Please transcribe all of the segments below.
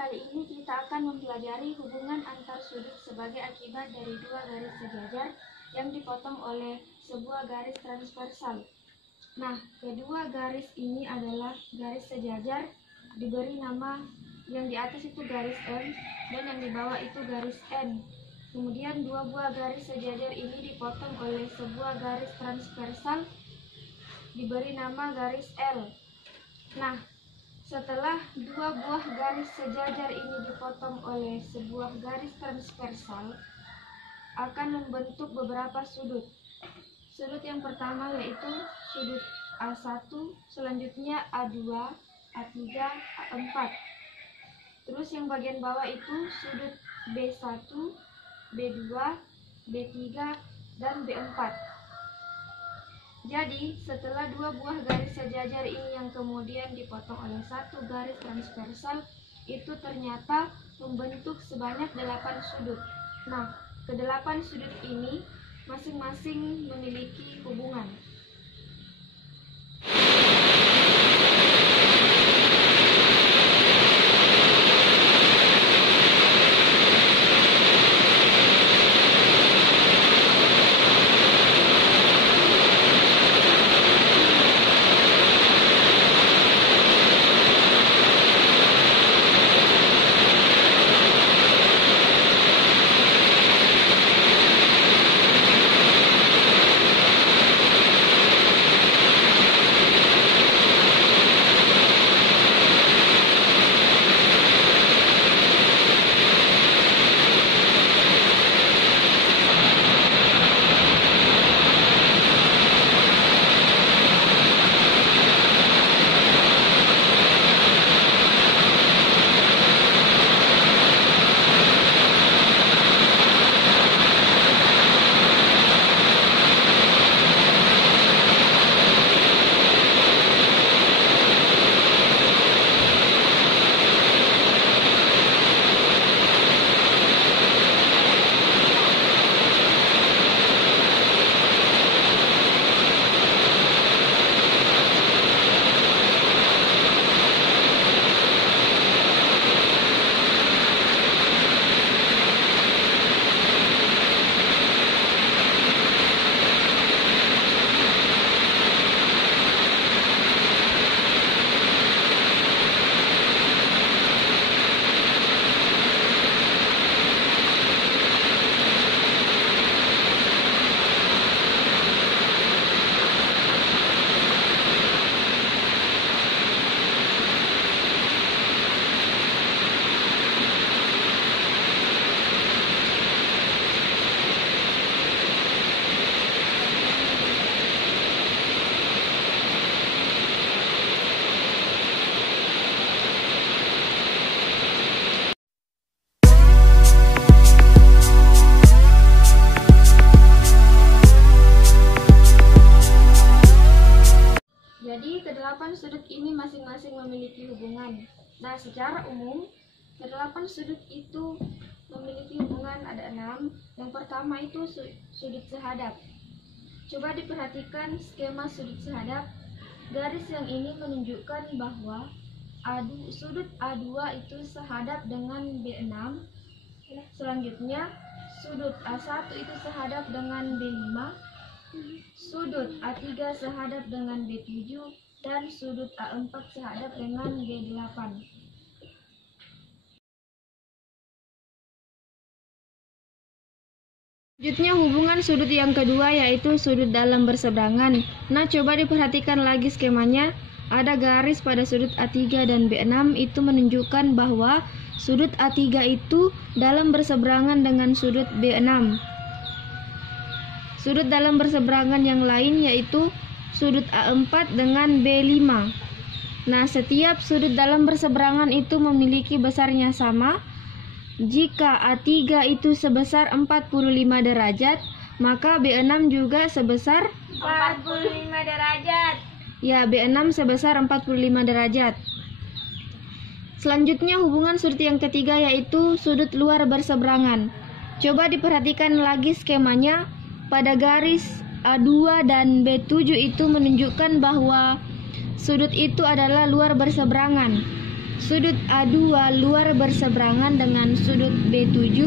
kali ini kita akan mempelajari hubungan antar sudut sebagai akibat dari dua garis sejajar yang dipotong oleh sebuah garis transversal. Nah, kedua garis ini adalah garis sejajar, diberi nama yang di atas itu garis M dan yang di bawah itu garis N. Kemudian dua buah garis sejajar ini dipotong oleh sebuah garis transversal, diberi nama garis L. Nah, setelah dua buah garis sejajar ini dipotong oleh sebuah garis transversal, akan membentuk beberapa sudut. Sudut yang pertama yaitu sudut A1, selanjutnya A2, A3, A4. Terus yang bagian bawah itu sudut B1, B2, B3, dan B4. Jadi, setelah dua buah garis sejajar ini yang kemudian dipotong oleh satu garis transversal, itu ternyata membentuk sebanyak 8 sudut. Nah, ke-8 sudut ini masing-masing memiliki hubungan. Jadi, ke-8 sudut ini masing-masing memiliki hubungan. Nah, secara umum, ke-8 sudut itu memiliki hubungan ada 6. Yang pertama itu sudut sehadap. Coba diperhatikan skema sudut sehadap. Garis yang ini menunjukkan bahwa sudut A2 itu sehadap dengan B6. Selanjutnya, sudut A1 itu sehadap dengan B5. Sudut A3 sehadap dengan B7 dan sudut A4 sehadap dengan B8. Selanjutnya hubungan sudut yang kedua yaitu sudut dalam berseberangan. Nah, coba diperhatikan lagi skemanya. Ada garis pada sudut A3 dan B6 itu menunjukkan bahwa sudut A3 itu dalam berseberangan dengan sudut B6. Sudut dalam berseberangan yang lain yaitu sudut A4 dengan B5. Nah, setiap sudut dalam berseberangan itu memiliki besarnya sama. Jika A3 itu sebesar 45 derajat, maka B6 juga sebesar 45 derajat. Ya, B6 sebesar 45 derajat. Selanjutnya hubungan sudut yang ketiga yaitu sudut luar berseberangan. Coba diperhatikan lagi skemanya. Pada garis A2 dan B7 itu menunjukkan bahwa sudut itu adalah luar berseberangan. sudut A2 luar berseberangan dengan sudut B7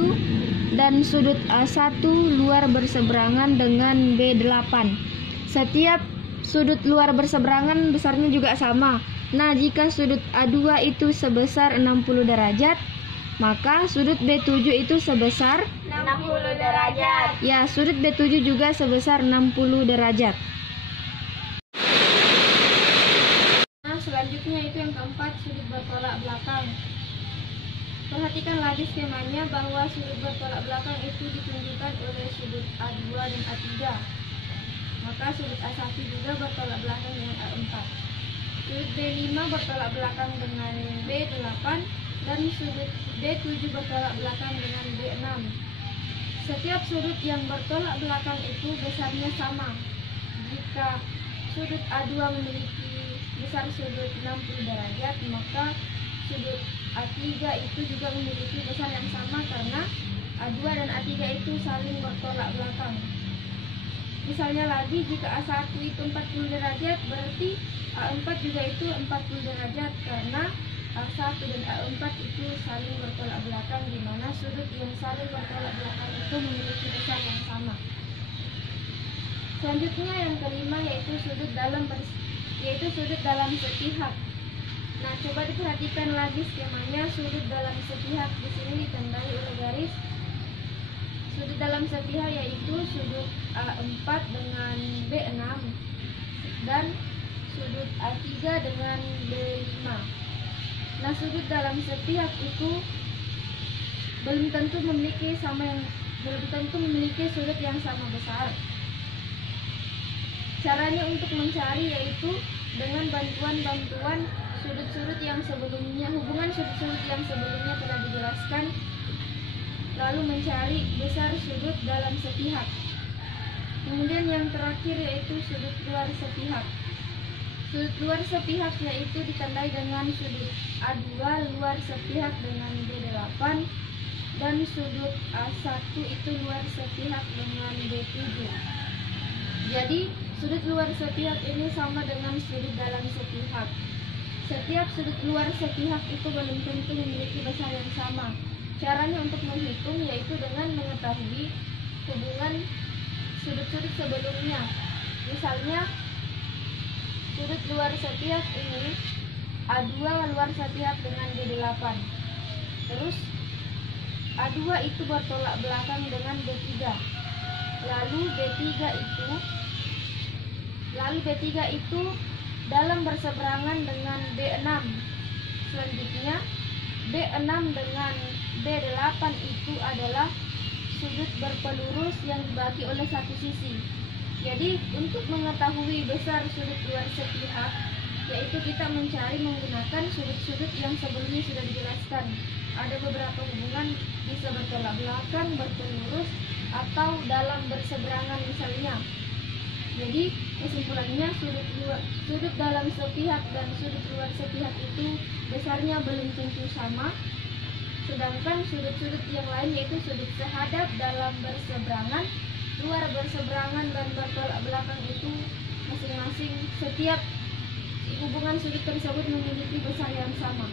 dan sudut A1 luar berseberangan dengan B8. Setiap sudut luar berseberangan besarnya juga sama. Nah, jika sudut A2 itu sebesar 60 derajat, maka sudut B7 itu sebesar 60 derajat. ya, sudut B7 juga sebesar 60 derajat. Nah, selanjutnya itu yang keempat, sudut bertolak belakang. Perhatikan lagi skemanya bahwa sudut bertolak belakang itu ditunjukkan oleh sudut A2 dan A3. Maka sudut A1 juga bertolak belakang dengan A4. Sudut B5 bertolak belakang dengan B8 dan sudut B7 bertolak belakang dengan B6. Setiap sudut yang bertolak belakang itu besarnya sama. Jika sudut A2 memiliki besar sudut 60 derajat, maka sudut A3 itu juga memiliki besar yang sama karena A2 dan A3 itu saling bertolak belakang. Misalnya lagi, jika A1 itu 40 derajat, berarti A4 juga itu 40 derajat karena A1 dan A4 itu saling bertolak belakang, di mana sudut yang saling bertolak belakang itu memiliki besar yang sama. Selanjutnya yang kelima yaitu sudut dalam sepihak. Nah, coba diperhatikan lagi skemanya. Sudut dalam sepihak di sini ditandai oleh garis. Sudut dalam sepihak yaitu sudut A4 dengan B6 dan sudut A3 dengan B5. Nah, sudut dalam sepihak itu belum tentu memiliki sudut yang sama besar. Caranya untuk mencari yaitu dengan bantuan sudut-sudut yang sebelumnya, hubungan sudut-sudut yang sebelumnya telah dijelaskan, lalu mencari besar sudut dalam sepihak. Kemudian yang terakhir yaitu sudut luar sepihak. Sudut luar sepihak yaitu ditandai dengan sudut A2 luar sepihak dengan B8 dan sudut A1 itu luar sepihak dengan B7. Jadi sudut luar sepihak ini sama dengan sudut dalam sepihak. Setiap sudut luar sepihak itu belum tentu memiliki besar yang sama. Caranya untuk menghitung yaitu dengan mengetahui hubungan sudut-sudut sebelumnya. Misalnya sudut luar sepihak ini A2 luar sepihak dengan B8. Terus A2 itu bertolak belakang dengan B3. Lalu B3 itu dalam berseberangan dengan B6. Selanjutnya B6 dengan B8 itu adalah sudut berpelurus yang dibagi oleh satu sisi. Jadi untuk mengetahui besar sudut luar sepihak, yaitu kita mencari menggunakan sudut-sudut yang sebelumnya sudah dijelaskan. Ada beberapa hubungan, bisa bertolak belakang, berpelurus, atau dalam berseberangan misalnya. Jadi kesimpulannya sudut dalam sepihak dan sudut luar sepihak itu besarnya belum tentu sama. Sedangkan sudut-sudut yang lain yaitu sudut sehadap, dalam berseberangan, luar berseberangan, dan bertolak belakang itu masing-masing setiap hubungan sudut tersebut memiliki besar yang sama.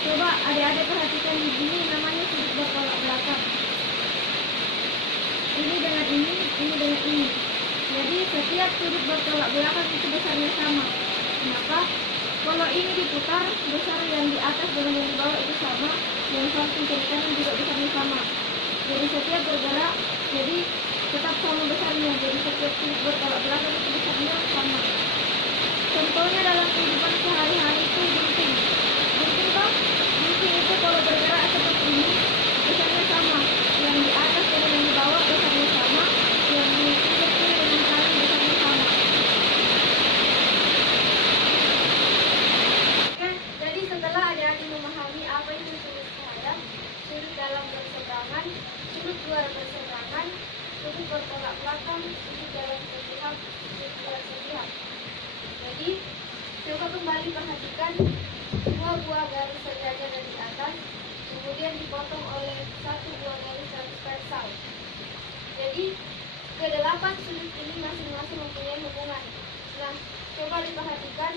Coba adik-adik perhatikan di sini, namanya sudut bertolak belakang. Ini dengan ini dengan ini. Jadi setiap sudut bertolak belakang itu besarnya sama. Maka kalau ini diputar, besar yang di atas dengan yang di bawah itu sama, yang samping kiri kanan juga besarnya sama. Jadi setiap bergerak, jadi tetap sama besarnya. Jadi setiap sudut bertolak belakang itu besarnya sama. Contohnya dalam kehidupan sehari-hari itu gunting. Gunting itu kalau bergerak seperti ini besarnya sama, yang di atas dengan yang di bawah besarnya sama, yang di pinggir kiri dengan kanan besarnya sama. Jadi setelah adik-adik memahami apa itu sudut sehadap, sudut dalam berseberangan, sudut luar berseberangan, sudut bertolak belakang, sudut dalam sepihak, sudut luar sepihak. Jadi coba kembali perhatikan dua buah garis sejajar sudut ini masing-masing mempunyai hubungan. Nah, coba diperhatikan.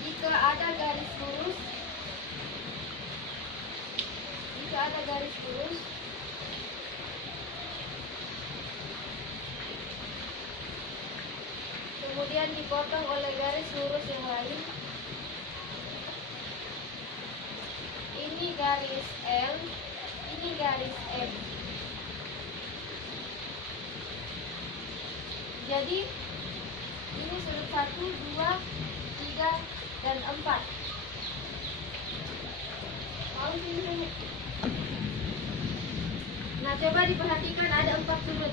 Jika ada garis lurus, kemudian dipotong oleh garis lurus yang lain. Ini garis L, ini garis M. Jadi ini sudut 1, 2, 3, dan 4. Mau sini. Nah, coba diperhatikan ada 4 sudut.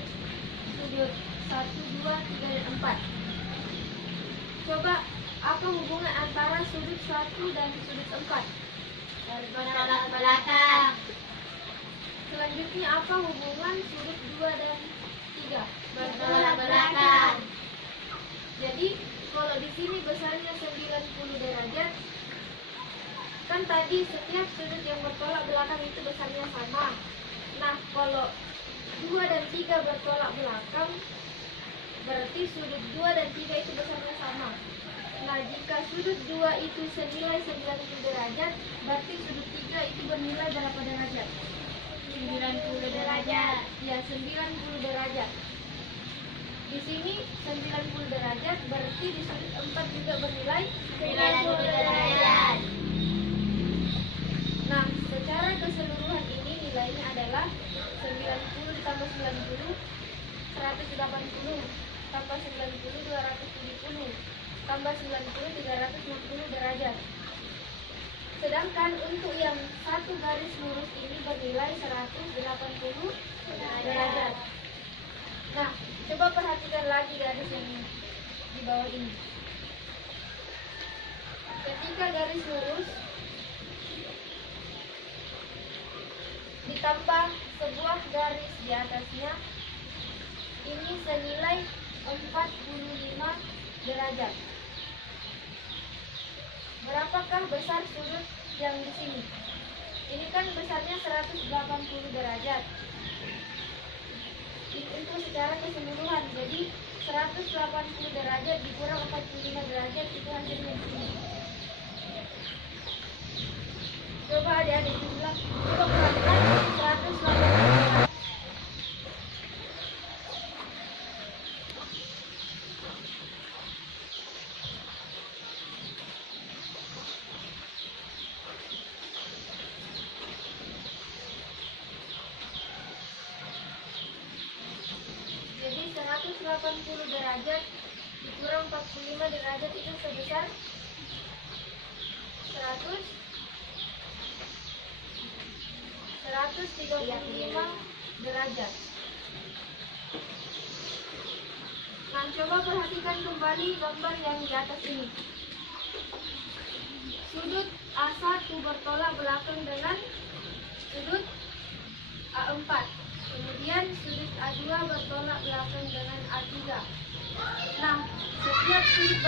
Sudut 1, 2, 3, dan 4. Coba apa hubungan antara sudut 1 dan sudut 4? Bertolak belakang. Selanjutnya apa hubungan sudut 2 dan 3? Bertolak belakang. Jadi kalau di sini besarnya 90 derajat, kan tadi setiap sudut yang bertolak belakang itu besarnya sama. Nah, kalau 2 dan 3 bertolak belakang, berarti sudut 2 dan 3 itu besarnya sama. Nah, jika sudut 2 itu senilai 90 derajat, berarti sudut 3 itu bernilai berapa derajat? 90 derajat. Ya, 90 derajat. Di sini 90 derajat, berarti di sudut 4 juga bernilai 90 derajat. Nah, secara keseluruhan ini nilainya adalah 90 ditambah 90, 180, tambah 90, 270, tambah 90, 360 derajat. Sedangkan untuk yang satu garis lurus ini bernilai 180 derajat. Nah, coba perhatikan lagi garis yang di bawah ini. Ketika garis lurus ditambah sebuah garis di atasnya, ini senilai 45 derajat. Berapakah besar sudut yang di sini? Ini kan besarnya 180 derajat. Itu secara keseluruhan. Jadi 180 derajat dikurang 45 derajat itu hasilnya di sini. Coba adik-adik bilang, coba perhatikan 180 derajat. Jadi 180 derajat dikurang 45 derajat itu sebesar 135 derajat. Nah, coba perhatikan kembali gambar yang di atas ini. Sudut A1 bertolak belakang dengan sudut A4. Kemudian sudut A2 bertolak belakang dengan A3. Nah, setiap sudut